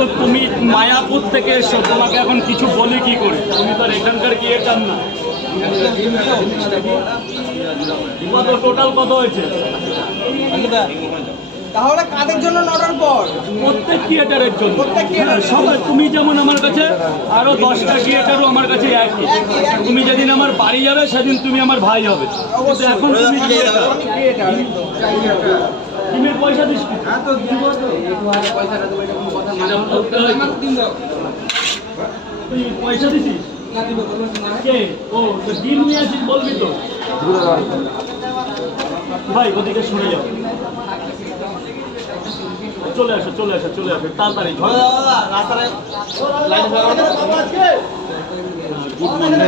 তো তুমি মায়াপুর থেকে এসো তোমাকে এখন কিছু বলি কি করে? তুমি তো এখানকার কি এটার না টোটাল কত হয়েছে। তাহলে কাদের জন্য নটার পর? প্রত্যেক থিয়েটারের জন্য। প্রত্যেক হ্যাঁ, সবাই তুমি যেমন আমার কাছে আরও দশটা থিয়েটারও আমার কাছে একই। তুমি যেদিন আমার বাড়ি যাবে সেদিন তুমি আমার ভাই হবে। এখন তুমি ডিমের পয়সা দিস কি? হ্যাঁ তো দিব তো। একটু পয়সাটা দেবো এটা কোনো কথা না। এটা বলতে হয়। আমার দিন দাও। তুই পয়সা দিছিস? না দিব না। কে? ও তো ডিম নিয়ে আসিস বলবি তো। ভাই ওদিকে সরে যাও। চলে আসো চলে আসো চলে আসো তাড়াতাড়ি ঝড়।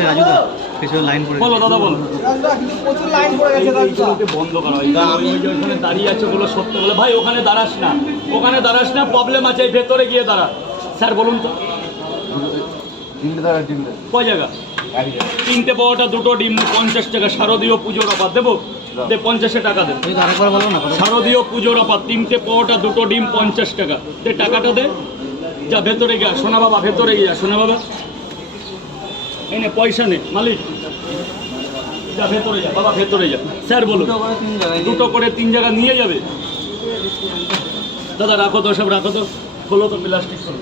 রাজুদা পেছনে লাইন পড়ে বলো দাদা বলো। প্রচুর লাইন পড়ে গেছে বন্ধ করা। হয় ওই যে ওখানে দাঁড়িয়ে আছে ওগুলো সত্য বলে। ভাই ওখানে দাঁড়াস না। ওখানে দাঁড়াস না প্রবলেম আছে ভেতরে গিয়ে দাঁড়া। স্যার বলুন তো। কয় জায়গা? তিনটে পাওয়াটা দুটো ডিম পঞ্চাশ টাকা। শারদীয় পুজোর অফার। দেবো? দে পঞ্চাশে টাকা দে। বলো শারদীয় পুজোর অফার। তিনটে পাওয়াটা দুটো ডিম পঞ্চাশ টাকা। দে টাকাটা দে। যা ভেতরে গিয়া সোনা বাবা ভেতরে গিয়া সোনা বাবা। এই নে পয়সা নে মালিক। যা ভেতরে যা বাবা ভেতরে যা। স্যার বলুন দুটো করে তিন জায়গা নিয়ে যাবে? দাদা রাখো তো সব রাখো তো। খোলো তো প্লাস্টিক খোলো।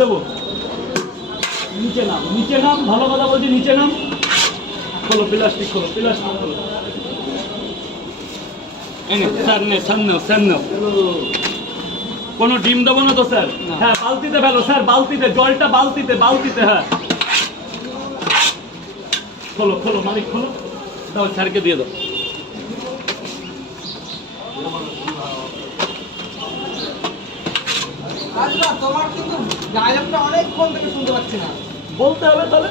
দেবো? নিচে নাম নিচে নাম ভালো কথা বলছি নিচে নাম। খোলো প্লাস্টিক খোলো প্লাস্টিক খোলো। এনে স্যার নে স্যার নাও স্যার নাও। কোনো ডিম দেবো না তো স্যার? হ্যাঁ বালতিতে ফেলো স্যার বালতিতে জলটা বালতিতে বালতিতে হ্যাঁ। খোলো খোলো মালিক খোলো। দাও স্যারকে দিয়ে দাও। তোমার কিন্তু ডায়লগটা অনেকক্ষণ থেকে শুনতে পাচ্ছি না। বলতে হবে তাহলে।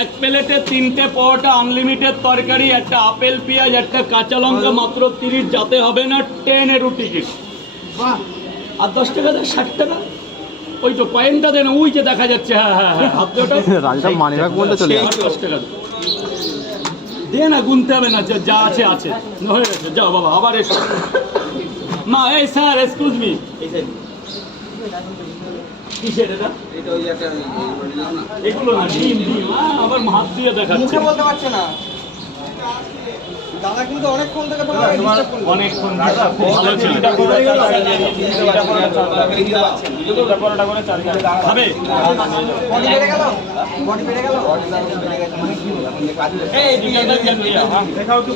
এক প্লেটে তিনটে পরোটা আনলিমিটেড তরকারি একটা আপেল পেঁয়াজ একটা কাঁচা লঙ্কা মাত্র তিরিশ যাতে হবে না টেন এরু টিকিট বাহ আর দশ টাকা দেয় ষাট টাকা? ওই তো কয়েনটা দেন ওই যে দেখা যাচ্ছে হ্যাঁ হ্যাঁ হ্যাঁ। হাত দিয়ে ওটা রাজুদা মানিব্যাগ বলতে চলে আর দশ টাকা দে। না গুনতে হবে না যা- যা আছে আছে। হয়ে গেছে যাও বাবা আবার এসো। মা এই স্যার এক্সকিউজ মি কিসের এটা? এটা ওই একটা এগুলো না ডিম ডিম আবার হাত দিয়ে দেখাচ্ছে। মুখে বলতে পারছে না। দাদা কিন্তু অনেকক্ষণ থেকে অনেকক্ষণ ভালো ছিল। খাবে বডি বেড়ে দেখাও কি